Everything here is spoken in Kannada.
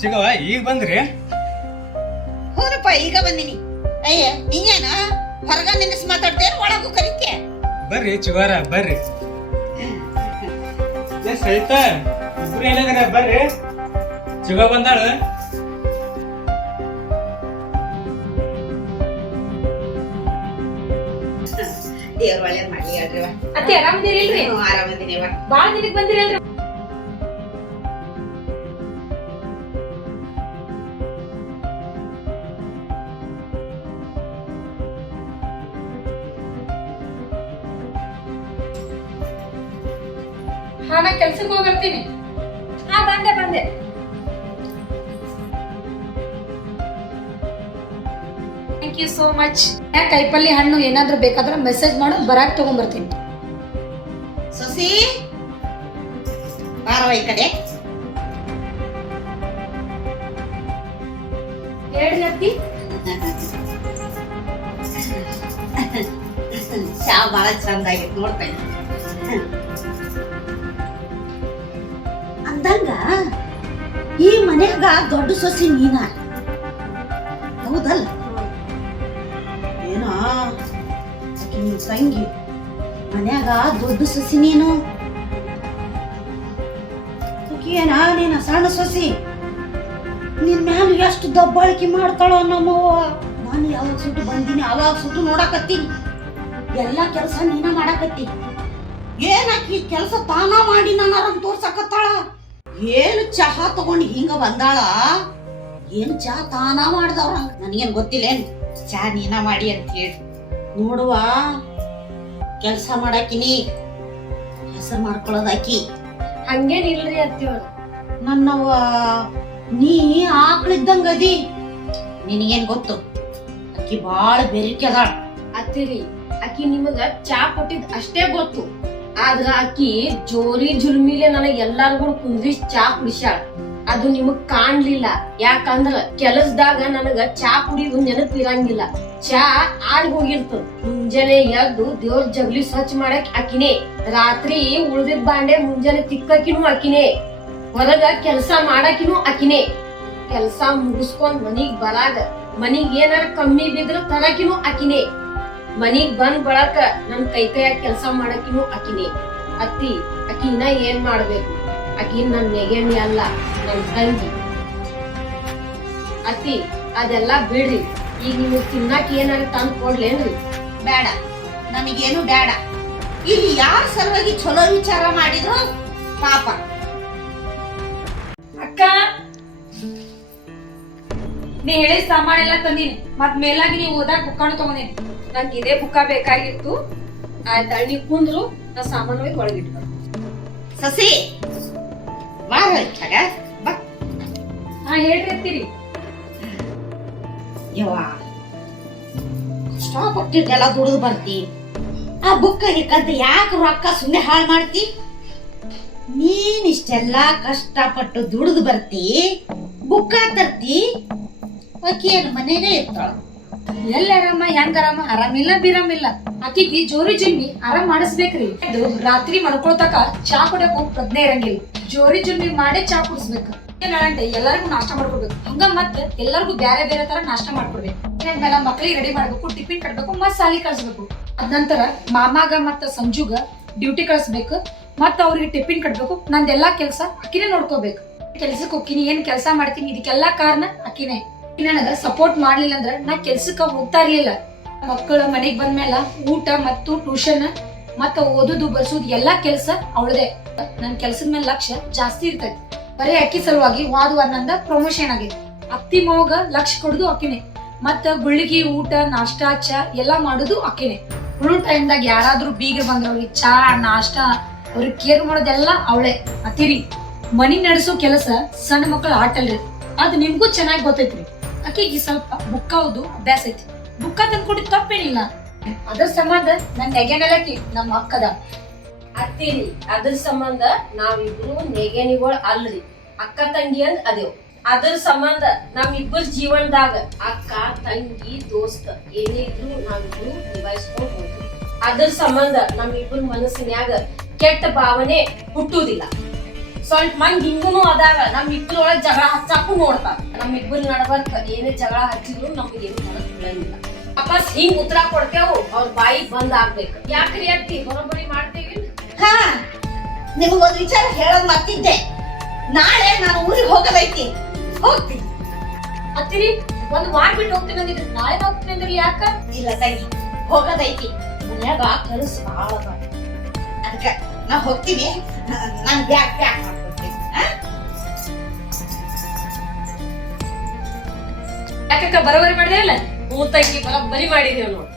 ಚಿಗವ ಈಗ ಬಂದ್ರಿ? ಹೂನಪ್ಪ ಈಗ ಬಂದಿನಿ. ಅಯ್ಯ ನೀನೇನ ಹೊರಗ ನಿಲ್ಲಿಸಿ ಮಾತಾಡ್ತೇನೆ, ಒಳಗೂ ಕರಿತೆ. ಬರ್ರಿ ಚಿಗವಾರ ಬರ್ರಿ. ಸಹಿತ ಇಬ್ರು ಏನಾದ್ರ ಬರ್ರಿ. ಚಿಗ ಬಂದಾಳ. ದೇವ್ರ ಒಳ್ಳೇದ್ ಮಾಡಿ ಹೇಳ್ರಿ. ಅತ್ತೆ ಆರಾಮದಿರಿ ಇಲ್ರಿ? ಆರಾಮದಿನಿ. ಬಾಳ ದಿನಕ್ ಬಂದಿರಲ್ರಿ? ಹಾ ನಾ ಕೆಲ್ಸಕ್ಕೆ ಹೋಗಿ ಬರ್ತೀನಿ. ಹಾ ಬಂದೆ. Thank you so much. ಕೈಪಲ್ಲಿ ಹಣ್ಣು ಏನಾದ್ರೂ ಬೇಕಾದ್ರೆ ಮೆಸೇಜ್ ಮಾಡು, ಬರಾಕ್ ತಗೊಂಡ್ಬರ್ತೀನಿ. ಸೊಸಿ ಬಾರವ ಈ ಕಡೆ. ಹೇಳಿ ಅತ್ತಿ. ಚಾ ಬಾಳ ಚಂದ ಆಗಿತ್ತು ನೋಡ್ತಾ ಅಂದಂಗ ಈ ಮನ್ಯಾಗ ದೊಡ್ಡ ಸೊಸಿ ನೀನ ಹೌದಲ್ಲ? ಏನೋ ನಿನ್ ತಂಗಿ ಮನ್ಯಾಗ ದೊಡ್ಡ ಸೊಸಿ ನೀನು, ಏನ ನೀನ ಸಣ್ಣ ಸೊಸಿ. ನಿನ್ ಮ್ಯಾಲ ಎಷ್ಟು ದಬ್ಬಾಳಿಕೆ ಮಾಡ್ತಾಳೋ ನಮ್ಮವ್ವ. ನಾನು ಯಾವಾಗ ಸುಟ್ಟು ಬಂದೀನಿ ಅವಾಗ ಸುಟ್ಟು ನೋಡಾಕತ್ತೀನಿ. ಎಲ್ಲಾ ಕೆಲಸ ನೀನ ಮಾಡಾಕತ್ತಿ. ಏನಾಕಿ ಕೆಲಸ ತಾನ ಮಾಡಿ ನಾನಾರ ತೋರ್ಸಕತ್ತಾಳ. ಏನು ಚಹಾ ತಗೊಂಡು ಹಿಂಗ ಬಂದಾಳ? ಏನು ಚಹಾ ತಾನ ಮಾಡ್ದವ್ರ? ನನಗೇನ್ ಗೊತ್ತಿಲ್ಲೇನ್ ಚಹಾ ನೀನ ಮಾಡಿ ಅಂತ ಹೇಳಿ. ನೋಡುವ, ಕೆಲ್ಸ ಮಾಡಾಕಿನಿ, ಹೆಸರು ಮಾಡ್ಕೊಳ್ಳೋದಾಕಿ. ಹಂಗೇನಿಲ್ರಿ ಅತ್ತಿಯವ್ರ. ನನ್ನವ್ವ ನೀ ಆಕಳಿದ್ದಂಗದಿ. ನಿನಗೇನ್ ಗೊತ್ತು? ಅಕ್ಕಿ ಬಾಳ ಬೆರಿಕೆ ಅದಾಳ. ಅತ್ತಿರಿ, ಅಕ್ಕಿ ನಿಮಗ ಚಾ ಕೊಟ್ಟಿದ್ ಅಷ್ಟೇ ಗೊತ್ತು. ಆದ್ರ ಅಕ್ಕಿ ಜೋರಿ ಜುಲ್ಮಿಲೆ ನನಗ್ ಎಲ್ಲಾರ್ಗೂ ಕುಂದ್ರಿಸಿ ಚಾ ಕುಡಿಸ್ಯಾಳ. ಅದು ನಿಮಗ್ ಕಾಣ್ಲಿಲ್ಲ. ಯಾಕಂದ್ರ ಕೆಲಸದಾಗ ನನಗ ಚಾ ಕುಡಿದು ನೆನಪಿರಂಗಿಲ್ಲ. ಚಾ ಆಡ್ ಹೋಗಿರ್ತದ. ಮುಂಜಾನೆ ಎದ್ದು ದೇವ್ರ ಜಗ್ಲಿ ಸ್ವಚ್ಛ ಮಾಡಕ್ ಅಕ್ಕಿನೇ. ರಾತ್ರಿ ಉಳ್ದಿದ್ ಬಾಂಡೆ ಮುಂಜಾನೆ ತಿಕ್ಕಕಿನೂ ಅಕ್ಕಿನೇ. ಹೊರಗ ಕೆಲ್ಸ ಮಾಡಾಕಿನೂ ಅಕ್ಕಿನೇ. ಕೆಲ್ಸ ಮುಗಿಸ್ಕೊಂಡ್ ಮನಿಗ್ ಬರಾಗ ಮನಿಗ್ ಏನಾರ ಕಮ್ಮಿ ಬಿದ್ರ ತರಕಿನೂ ಅಕ್ಕಿನೇ. ಮನಿಗ್ ಬಂದ್ ಬಳಕ ನನ್ ಕೈಯಾಗ ಕೆಲ್ಸ ಮಾಡಕಿನೂ ಅಕ್ಕಿನೇ. ಅತ್ತಿ, ಅಕ್ಕಿನ ಏನ್ ಮಾಡ್ಬೇಕು? ಅಕ್ಕಿ ನನ್ ನೆಗೆಣ್ಣಿ ಅಲ್ಲ, ನನ್ ತಂಗಿ. ಅತ್ತಿ ಅದೆಲ್ಲಾ ಬಿಡ್ರಿ. ಈಗ ನಿಮಗ್ ತಿನ್ನಕ್ ಏನಾರ ತಂದ್ ಕೊಡ್ಲೇನ್ರಿ? ಬೇಡ, ನನಗೇನು ಬೇಡ. ಇಲ್ಲಿ ಯಾರ ಸಲುವಾಗಿ ಚಲೋ ವಿಚಾರ ಮಾಡಿದ್ರು ಪಾಪ. ಅಕ್ಕ, ನೀ ಹೇಳಿದ ಸಾಮಾನ್ ಎಲ್ಲಾ ತಂದೀನಿ. ಮತ್ ಮೇಲಾಗಿ ನೀವ್ ಓದಾಕ್ ಬುಕ್ಕಾನು ತಗೊಂಡೇನಿ. ನಂಗೆ ಇದೇ ಬುಕ್ಕ ಬೇಕಾಗಿತ್ತು. ಆಯ್ತಾ, ನೀವ್ ಕುಂದ್ರು ನಾ ಸಾಮಾನು ಹೋಗಿ ಒಳಗಿಟ್ಟು. ಸಸಿ ಬಾ. ಹಾ ಹೇಳ್ರಿ ಅತ್ತೀರಿ. ಯವ್ವ, ಕಷ್ಟಪಟ್ಟಿದ್ದೆಲ್ಲ ದುಡಿದು ಬರ್ತಿ. ಆ ಬುಕ್ಕಗೆ ಕದ್ದು ಯಾಕೆ ರೊಕ್ಕ ಸುಮ್ಮನೆ ಹಾಳು ಮಾಡ್ತಿ? ನೀನ್ ಇಷ್ಟೆಲ್ಲ ಕಷ್ಟಪಟ್ಟು ದುಡಿದು ಬರ್ತಿ, ಬುಕ್ಕ ತರ್ತಿ. ಆಕಿ ಏನು ಮನೆಗೆ ಇರ್ತಾಳ? ಎಲ್ಲಿ ಆರಾಮ, ಹೆಂಗ ಆರಾಮ? ಆರಾಮಿಲ್ಲ ಬಿರಾಮಿಲ್ಲ. ಆಕಿಗೆ ಜೋರಿ ಜುಲ್ಮಿ ಆರಾಮ್ ಮಾಡಿಸ್ಬೇಕ್ರಿ. ಇದು ರಾತ್ರಿ ಮಡ್ಕೊಳ್ತಕ ಚಾ ಕುಡಿಯಕು ಪ್ರಜ್ಞೆ ಇರಂಗಿಲ್ಲ. ಜೋರಿ ಜುಲ್ಮಿ ಮಾಡೇ ಚಾ ಕುಡಿಸ್ಬೇಕು. ಏನಂటే ಎಲ್ಲರಿಗೂ ನಾಷ್ಟ ಮಾಡ್ಕೊಡ್ಬೇಕು. ಹಂಗ ಮತ್ ಎಲ್ಲರಿಗೂ ಬ್ಯಾರೆ ಬೇರೆ ತರ ನಾಷ್ಟ ಮಾಡ್ಕೊಡ್ಬೇಕು. ಮೇಲೆ ಮಕ್ಳಿಗೆ ರೆಡಿ ಮಾಡ್ಬೇಕು, ಟಿಫಿನ್ ಕಟ್ಬೇಕು, ಮತ್ ಸಾಲಿ ಕಳ್ಸ್ಬೇಕು. ಅದ ನಂತರ ಮಾಮಾಗ ಮತ್ತ ಸಂಜುಗ ಡ್ಯೂಟಿ ಕಳ್ಸ್ಬೇಕು, ಮತ್ ಅವ್ರಿಗೆ ಟಿಫಿನ್ ಕಟ್ಬೇಕು. ನಂದೆಲ್ಲಾ ಕೆಲ್ಸ ಅಕ್ಕಿನೇ ನೋಡ್ಕೋಬೇಕು. ಕೆಲ್ಸಕ್ಕೆ ಹೋಗ್ತೀನಿ, ಏನ್ ಕೆಲ್ಸ ಮಾಡ್ತೀನಿ, ಇದಕ್ಕೆಲ್ಲಾ ಕಾರಣ ಅಕ್ಕಿನೇ. ನನಗ ಸಪೋರ್ಟ್ ಮಾಡ್ಲಿಲ್ಲ ಅಂದ್ರ ನಾ ಕೆಲ್ಸಕ್ಕ ಹೋಗ್ತಾ ಇರ್ಲಿಲ್ಲ. ಮಕ್ಕಳ ಮನೆಗ್ ಬಂದ್ಮೇಲ ಊಟ ಮತ್ತು ಟ್ಯೂಷನ್ ಮತ್ತ ಓದುದು ಬರ್ಸೋದು ಎಲ್ಲಾ ಕೆಲ್ಸ ಅವಳದೆ. ನನ್ ಕೆಲ್ಸದ ಮೇಲೆ ಲಕ್ಷ್ಯ ಜಾಸ್ತಿ ಇರ್ತೈತಿ. ಬರೀ ಅಕ್ಕಿ ಸಲುವಾಗಿ ವಾದ ನಂದ ಪ್ರಮೋಷನ್ ಆಗೈತಿ. ಅತ್ತಿ ಮೋಗ ಲಕ್ಷ ಕೊಡುದು ಅಕ್ಕಿನೇ. ಮತ್ತ ಗುಳ್ಳಿಗಿ ಊಟ ನಾಷ್ಟ ಚಾ ಎಲ್ಲಾ ಮಾಡುದು ಅಕ್ಕಿನೇ. ಹುಳು ಟೈಮ್ದಾಗ ಯಾರಾದ್ರೂ ಬೀಗರ್ ಬಂದ್ರ ಅವ್ರಿಗೆ ಚಾ ನಾಷ್ಟ ಅವ್ರಿಗೆ ಕೇರ್ ಮಾಡೋದೆಲ್ಲ ಅವಳೆ. ಅತ್ತಿರಿ, ಮನಿ ನಡೆಸೋ ಕೆಲಸ ಸಣ್ಣ ಮಕ್ಕಳ ಆಟ ಅಲ್ರಿ. ಅದ್ ನಿಮ್ಗೂ ಚೆನ್ನಾಗಿ ಗೊತ್ತೈತ್ರಿ. ಅಕ್ಕಿಗೆ ಸ್ವಲ್ಪ ಬುಕ್ಕ ಓದು ಅಭ್ಯಾಸ ಐತಿ. ಬುಕ್ಕ ತಂದ್ಕೊಟ್ಟಿದ್ ತಪ್ಪೇನಿಲ್ಲ. ಅದ್ರ ಸಂಬಂಧ ನನ್ ನೆಗೆನಲಕ್ಕಿ ನಮ್ಮ ಅಕ್ಕದ. ಅತ್ತಿರಿ, ಅದ್ರ ಸಂಬಂಧ ನಾವಿಬ್ರು ನೆಗೆನಿಗಳು ಅಲ್ರಿ, ಅಕ್ಕ ತಂಗಿ ಅಂದ್ ಅದೇವ್. ಅದ್ರ ಸಂಬಂಧ ನಮ್ಮಿಬ್ಬರ ಜೀವನದಾಗ ಅಕ್ಕ ತಂಗಿ ದೋಸ್ತ ಏನೇ ಇದ್ರು ನಾವಿಬ್ರು ನಿಭಾಯಿಸ್ಕೊಂಡ್ ಹೋಗ್ತೀವಿ. ಅದ್ರ ಸಂಬಂಧ ನಮ್ಮಿಬ್ಬರ ಮನಸ್ಸಿನ್ಯಾಗ ಕೆಟ್ಟ ಭಾವನೆ ಹುಟ್ಟುವುದಿಲ್ಲ. ಸ್ವಲ್ಪ ಮಂದಿ ಹಿಂಗೂನು ಅದಾವ ನಮ್ ಇಬ್ಬರೊಳಗ್ ಜಗಳ ಹಚ್ಚಾಕು ನೋಡ್ತಾರ ನಮ್ ಇಬ್ಬರ ನಡಬರ್ಕ ಏನೇ ಜಗಳ ಹಚ್ಚಿದ್ರು ನಮ್ಗೆ ಏನು ಮನಸ್ ಬೀಳಂಗಿಲ್ಲ ವಾಪಸ್ ಹಿಂಗ್ ಉತ್ತರ ಕೊಡ್ತೇವು ಅವ್ರ ಬಾಯಿ ಬಂದ್ ಆಗ್ಬೇಕು ಯಾಕ್ರಿ ಅತ್ತಿ ಬರೋಬ್ಬರಿ ಮಾಡ್ತೇವಿ ಹಾ ನಿಮಗೊಂದು ವಿಚಾರ ಹೇಳೋದ್ ಮರ್ತಿದ್ದೆ. ನಾಳೆ ನಾನು ಊರಿಗೆ ಹೋಗದೈತಿ, ಹೋಗ್ತೀನಿ. ಅತ್ತಿರಿ ಒಂದ್ ವಾರ ಬಿಟ್ಟು ಹೋಗ್ತೀನಿ ಅಂದಿದ್ರಿ, ನಾಳೆ ಹೋಗ್ತೀನಿ ಅಂದ್ರಿ ಯಾಕ? ಇಲ್ಲ ತಂಗಿ, ಹೋಗದೈತಿ. ಮನ್ಯಾಗ ಕನಸು ಭಾಳ ಅದಾವ. ಅದಕ್ಕೆ ನಾ ಹೋಗ್ತೀನಿ. ನಾನು ಬ್ಯಾಗ್ ಮಾಡ್ಕೊಡ್ತೀನಿ. ಯಾಕಕ್ಕ ಬರೋಬ್ಬರಿ ಮಾಡಿದೆ ಇಲ್ಲ? ತಂಗಿ ಬರೋಬ್ಬರಿ ಮಾಡಿದೀವಿ ನೋಡ್